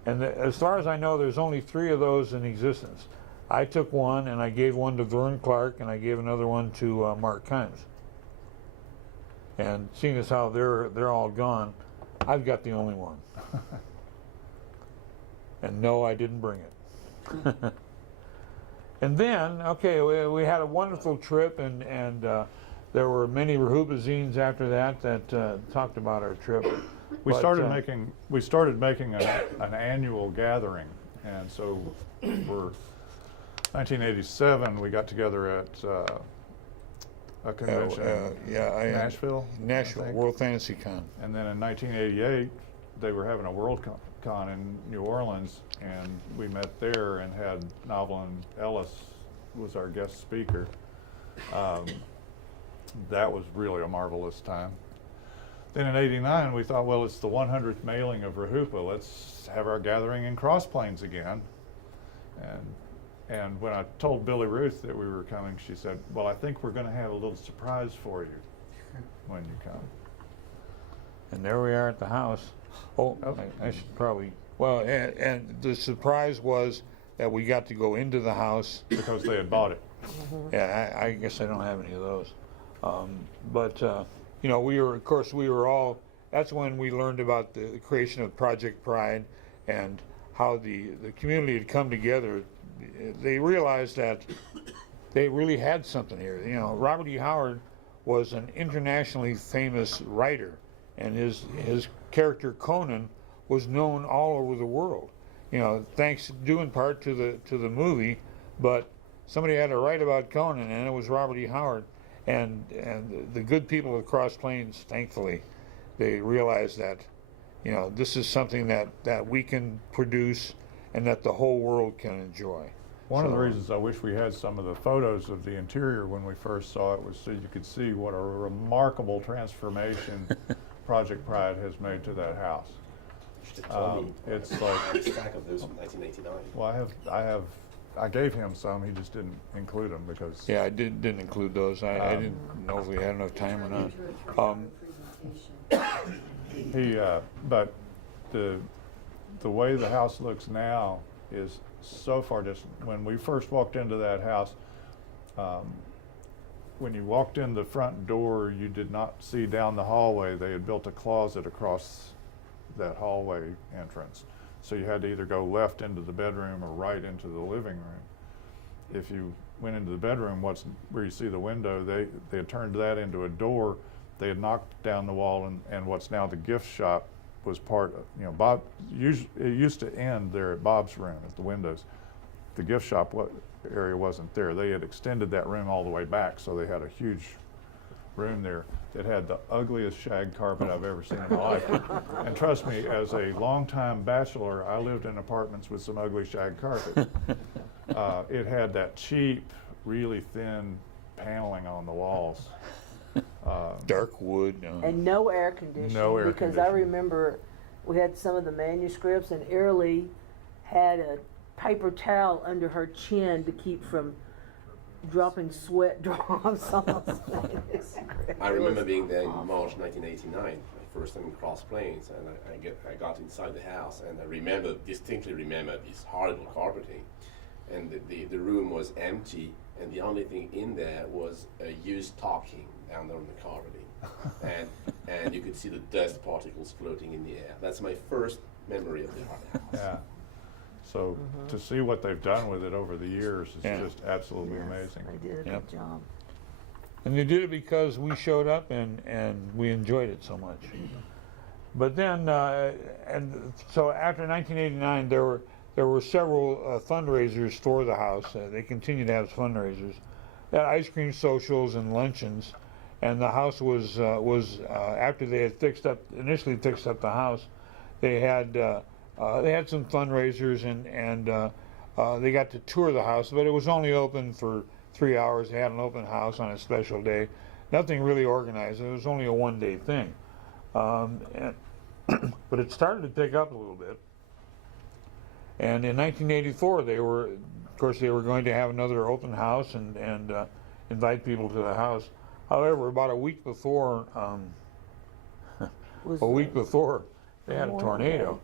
as far as I know, there's only 3 of those in existence. I took one, and I gave one to Vern Clark, and I gave another one to Mark Kimes. And seeing as how they're all gone, I've got the only one. And no, I didn't bring it. And then, okay, we had a wonderful trip, and there were many Rehoboth zines after that talked about our trip. We But, started making an annual gathering, and so for 1987 we got together at a convention in Nashville. I Nashville, think. World Fantasy Con. And then in 1988 they were having a World Con in New Orleans, and we met there and had Novelyn Ellis was our guest speaker. That was really a marvelous time. Then in '89 we thought, well, it's the 100th mailing of Rehoboth. Let's have our gathering in Cross Plains again. And when I told Billy Ruth that we were coming, she said, well, I think we're going to have a little surprise for you when you come. And there we are at the house. Oh, I should probably, well, and the surprise was that we got to go into the house. Because they had bought it. Yeah, I guess I don't have any of those. But you know, we were all, that's when we learned about the creation of Project Pride and how the community had come together. They realized that they really had something here. You know, Robert E. Howard was an internationally famous writer, and his character Conan was known all over the world. You know, thanks due in part to the movie, but somebody had to write about Conan, and it was Robert E. Howard. And the good people of Cross Plains, thankfully, they realized that, you know, this is something that we can produce and that the whole world can enjoy. One of the reasons I wish we had some of the photos of the interior when we first saw it was so you could see what a remarkable transformation Project Pride has made to that house. You should have told me. It's like, A stack of those from 1989. well, I gave him some, he just didn't include them because Yeah, I didn't include those. I didn't know if we had enough time or not. but the way the house looks now is so far distant. When we first walked into that house, when you walked in the front door, you did not see down the hallway. They had built a closet across that hallway entrance. So you had to either go left into the bedroom or right into the living room. If you went into the bedroom, where you see the window, they had turned that into a door. They had knocked down the wall, and what's now the gift shop was part of, you know, it used to end there at Bob's room at the windows. The gift shop area wasn't there. They had extended that room all the way back, so they had a huge room there that had the ugliest shag carpet I've ever seen in my life. And trust me, as a longtime bachelor, I lived in apartments with some ugly shag carpet. It had that cheap, really thin paneling on the walls. Dark wood. And no air conditioning. No air because I conditioning. remember we had some of the manuscripts, and Airlie had a paper towel under her chin to keep from dropping sweat drops on us. I remember being there in March 1989, my first time in Cross Plains, and I got inside the house, and I distinctly remember this horrible carpeting, and the room was empty, and the only thing in there was a used stocking down there on the carpeting, and you could see the dust particles floating in the air. That's my first memory of the art house. Yeah. So to see what they've done with it over the years is just absolutely amazing. They did a good Yep. job. And they did it because we showed up and we enjoyed it so much. But then, and so after 1989, there were several fundraisers for the house. They continued to have fundraisers. They had ice cream socials and luncheons, and the house was after they had initially fixed up the house, they had some fundraisers and they got to tour the house, but it was only open for 3 hours. They had an open house on a special day. Nothing really organized. It was only a one-day thing. And but it started to pick up a little bit. And in 1984, they were going to have another open house and invite people to the house. However, about a week before, they had a tornado,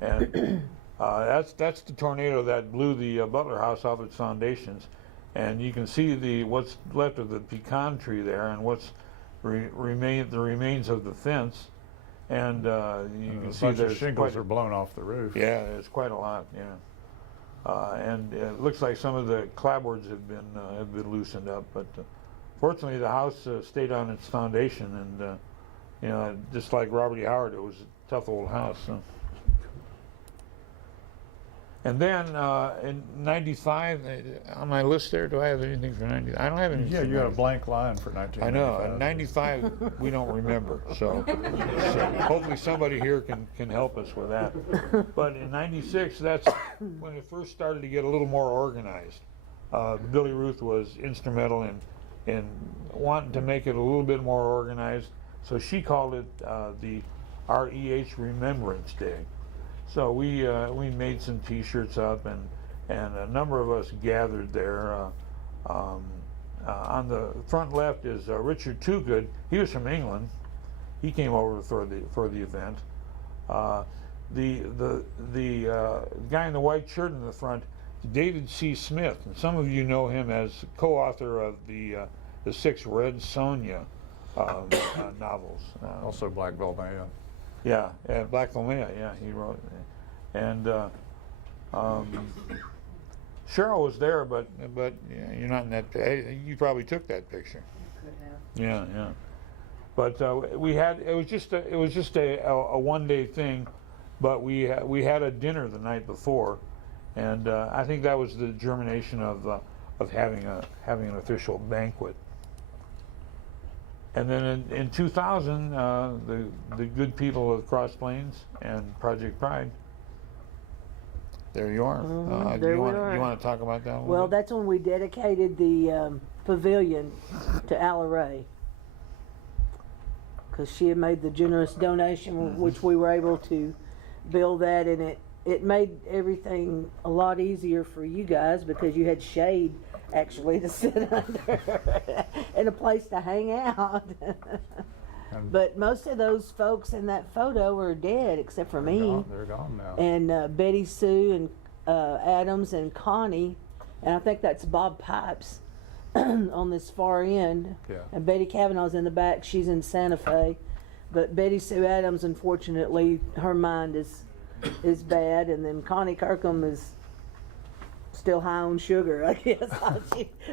and that's the tornado that blew the Butler House off its foundations. And you can see what's left of the pecan tree there, and what's the remains of the fence. And you can see bunch of there's shingles are blown off the roof. yeah, it's quite a lot. Yeah, and it looks like some of the clapboards have been loosened up, but fortunately the house stayed on its foundation, and you know, just like Robert E. Howard, it was a tough old house. So. And then in '95, on my list there, do I have anything for '90? I don't have anything. Yeah, for you had a 95. blank line for 1995. I know. In '95, we don't remember, so hopefully somebody here can help us with that. But in '96, that's when it first started to get a little more organized. Billy Ruth was instrumental in wanting to make it a little bit more organized, so she called it the REH Remembrance Day. So we made some T-shirts up, and a number of us gathered there. On the front left is Richard Toogood. He was from England. He came over for the event. The guy in the white shirt in the front, David C. Smith, and some of you know him as co-author of the 6 Red Sonja novels. Also Black Velvet. Yeah, Black Lamia, yeah, he wrote it. And Cheryl was there, but yeah, you're not in that. You probably took that picture. Could have. Yeah. But we had it was just a one-day thing, but we had a dinner the night before, and I think that was the germination of having an official banquet. And then in 2000, the good people of Cross Plains and Project Pride. There you are. There you we want are. you want to talk about that one? Well, that's when we dedicated the pavilion to Alla Ray, because she had made the generous donation, which we were able to build that, and it made everything a lot easier for you guys because you had shade actually to sit under and a place to hang out. But most of those folks in that photo are dead except for me. They're gone now. And Betty Sue and Adams and Connie, and I think that's Bob Pipes on this far end. Yeah. And Betty Kavanaugh's in the back. She's in Santa Fe, but Betty Sue Adams, unfortunately, her mind is bad, and then Connie Kirkham is still high on sugar. I guess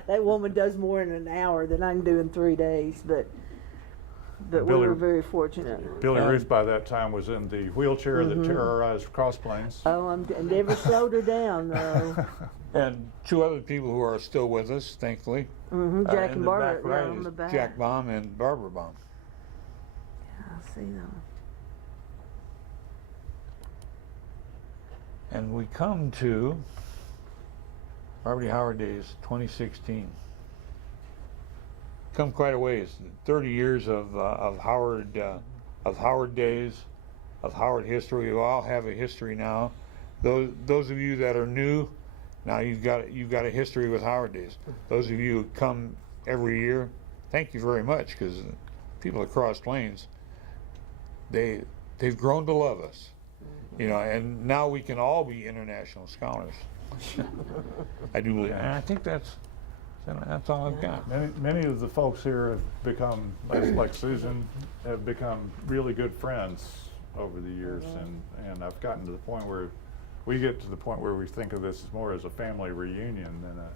that woman does more in an hour than I can do in 3 days, but we Billy- were very fortunate. Billy Ruth by that time was in the wheelchair that terrorized Cross Plains. Oh, I never slowed her down though. And 2 other people who are still with us, thankfully. Jack In and the Barbara, back right on is the back. Jack Baum and Barbara Baum. I see them. And we come to Robert E. Howard Days 2016. Come quite a ways. 30 years of Howard Days, of Howard history. We all have a history now. Those of you that are new, now you've got a history with Howard Days. Those of you who come every year, thank you very much, because people at Cross Plains, they've grown to love us. You know, and now we can all be international scholars. I do believe, and I think that's all I've got. Many of the folks here have become, like Susan, have become really good friends over the years, and I've gotten to the point where we get to the point where we think of this more as a family reunion than a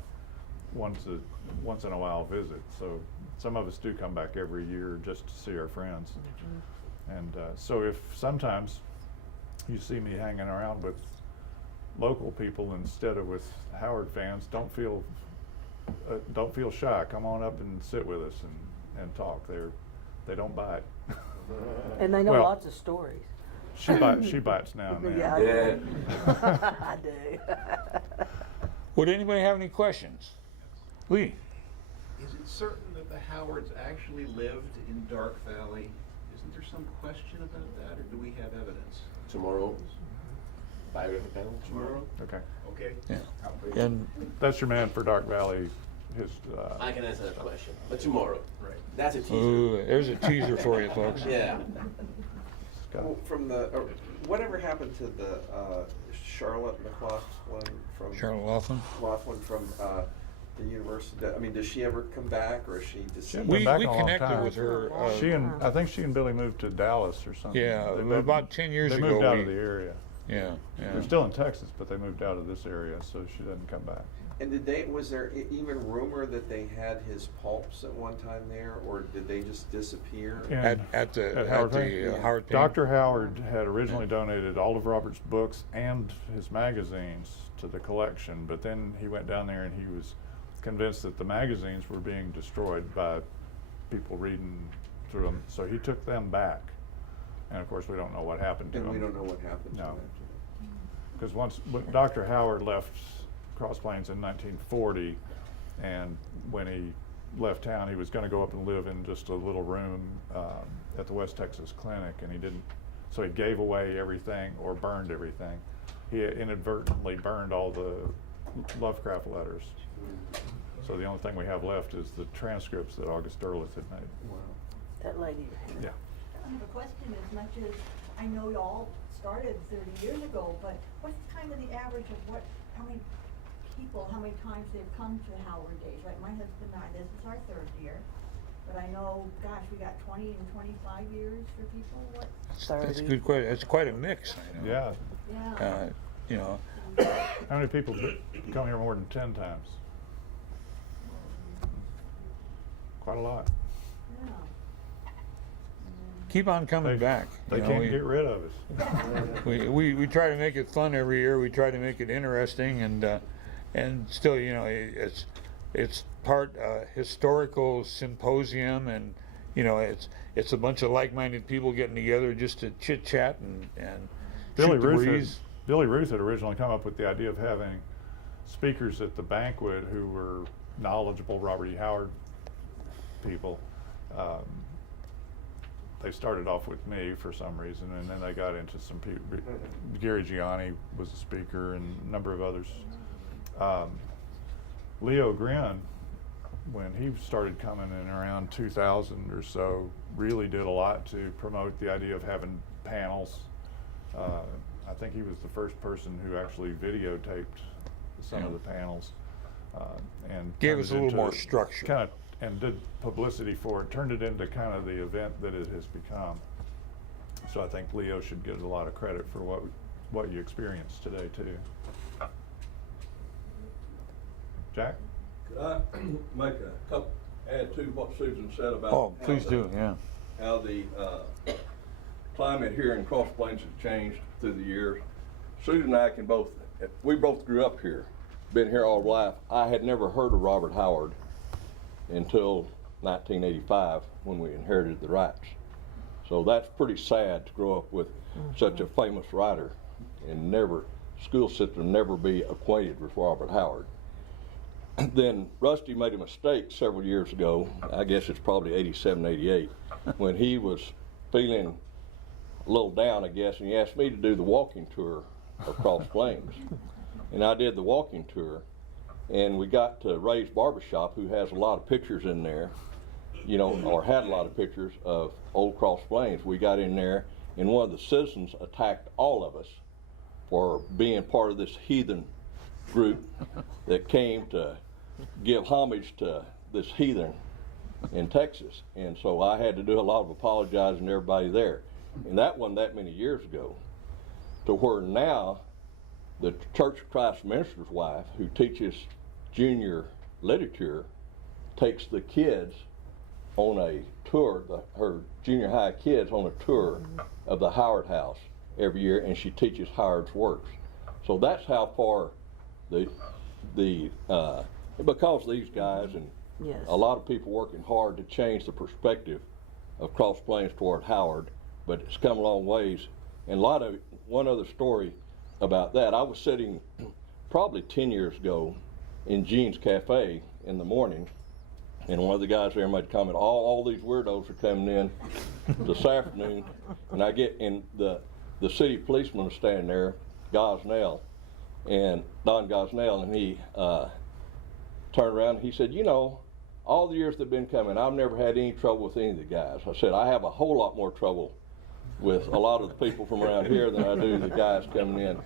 once in a while visit. So some of us do come back every year just to see our friends, and so if sometimes you see me hanging around with local people instead of with Howard fans, don't feel shy. Come on up and sit with us and talk. They don't bite. And they know Well, lots of stories. She bites now and then. Yeah, I Yeah. do. I do. Would anybody have any questions? Lee? Is it certain that the Howards actually lived in Dark Valley? Isn't there some question about that, or do we have evidence? Tomorrow, biography panel tomorrow. Okay. Okay. Yeah. And That's your man for Dark Valley. His, I can answer that question, but tomorrow. Right. That's a teaser. ooh, there's a teaser for you, folks. Yeah. Scott. Well, from the, whatever happened to the Charlotte McLaughlin from Charlotte Laughlin. from the university? I mean, does she ever come back, or is she She hadn't deceased? been back We in a long connected time. with her. I think she and Billy moved to Dallas or something. Yeah, They about 10 years they ago. moved out we- of the area. Yeah, yeah. They're still in Texas, but they moved out of this area, so she doesn't come back. And was there even rumor that they had his pulps at one time there, or did they just disappear? And At the Howard Payne? Howard Payne. Dr. Howard had originally donated all of Robert's books and his magazines to the collection, but then he went down there and he was convinced that the magazines were being destroyed by people reading through them, so he took them back. And of course, we don't know what happened to And them. we don't know what happened to No. them. Because when Dr. Howard left Cross Plains in 1940, and when he left town, he was going to go up and live in just a little room at the West Texas Clinic, and he didn't. So he gave away everything or burned everything. He inadvertently burned all the Lovecraft letters. So the only thing we have left is the transcripts that August Derleth had made. That lady. Yeah. I have a question. As much as I know y'all started 30 years ago, but what's kind of the average of how many people, how many times they've come to Howard Days? Like my husband and I, this is our 3rd year, but I know, gosh, we got 20 and 25 years for people. What? That's a good question. It's quite a mix. I know. Yeah. Yeah. You know, How many people come here more than 10 times? Quite a lot. Yeah. keep on coming back. They You know, can't get rid of us. we try to make it fun every year. We try to make it interesting, and still, you know, it's part historical symposium, and you know, it's a bunch of like-minded people getting together just to chit chat and Billy shoot the Ruth breeze. had originally come up with the idea of having speakers at the banquet who were knowledgeable Robert E. Howard people. They started off with me for some reason, and then they got into some people. Gary Gianni was a speaker, and a number of others. Leo Grin, when he started coming in around 2000 or so, really did a lot to promote the idea of having panels. I think he was the first person who actually videotaped some of the panels, and Gave turned us it a little into more structure. and did publicity for it, turned it into kind of the event that it has become. So I think Leo should get a lot of credit for what you experienced today too. Jack? Could I make add to what Susan said about Oh, how please the- do, yeah. how the climate here in Cross Plains has changed through the years. Susan and I we both grew up here, been here all our life. I had never heard of Robert Howard until 1985 when we inherited the rights. So that's pretty sad to grow up with such a famous writer and school system never be acquainted with Robert Howard. Then Rusty made a mistake several years ago, I guess it's probably 87, 88, when he was feeling a little down, I guess, and he asked me to do the walking tour of Cross Plains. And I did the walking tour, and we got to Ray's Barbershop, who has a lot of pictures in there, you know, or had a lot of pictures of old Cross Plains. We got in there, and one of the citizens attacked all of us for being part of this heathen group that came to give homage to this heathen in Texas. And so I had to do a lot of apologizing to everybody there. And that wasn't that many years ago. To where now the Church of Christ minister's wife, who teaches junior literature, takes the kids on a tour, her junior high kids on a tour of the Howard House every year, and she teaches Howard's works. So that's how far because these guys and Yes. a lot of people working hard to change the perspective of Cross Plains toward Howard, but it's come a long ways. And one other story about that, I was sitting probably 10 years ago in Gene's Cafe in the morning, And one of the guys there made a comment, all these weirdos are coming in this afternoon. And I get in the city policeman was standing there, Gosnell, and Don Gosnell, and he turned around and he said, you know, all the years they've been coming, I've never had any trouble with any of the guys. I said, I have a whole lot more trouble with a lot of the people from around here than I do the guys coming in,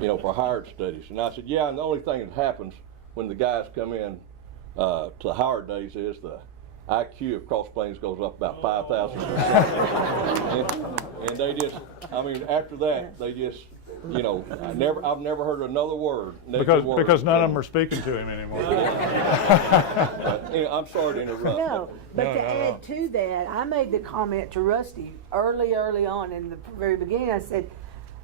you know, for Howard studies. And I said, yeah, and the only thing that happens when the guys come in to the Howard days is the IQ of Cross Plains goes up about 5,000%. and they just, I mean, after that, they just, you know, I've never heard another word. Because none of them are speaking to him anymore. Anyway, I'm sorry to interrupt. No, but No, to no, add no. to that, I made the comment to Rusty early on in the very beginning. I said,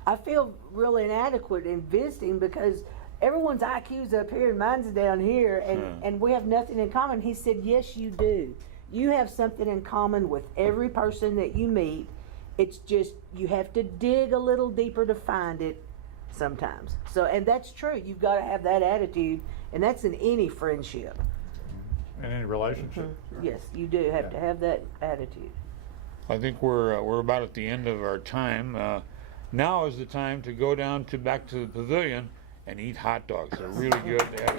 I feel real inadequate in visiting because everyone's IQ's up here and mine's down here, and we have nothing in common. He said, yes, you do. You have something in common with every person that you meet. It's just you have to dig a little deeper to find it sometimes. So, and that's true. You've got to have that attitude, and that's in any friendship. In any relationship. Yes, you do have to have that attitude. I think we're about at the end of our time. Now is the time to go down back to the pavilion and eat hot dogs. They're really good. They have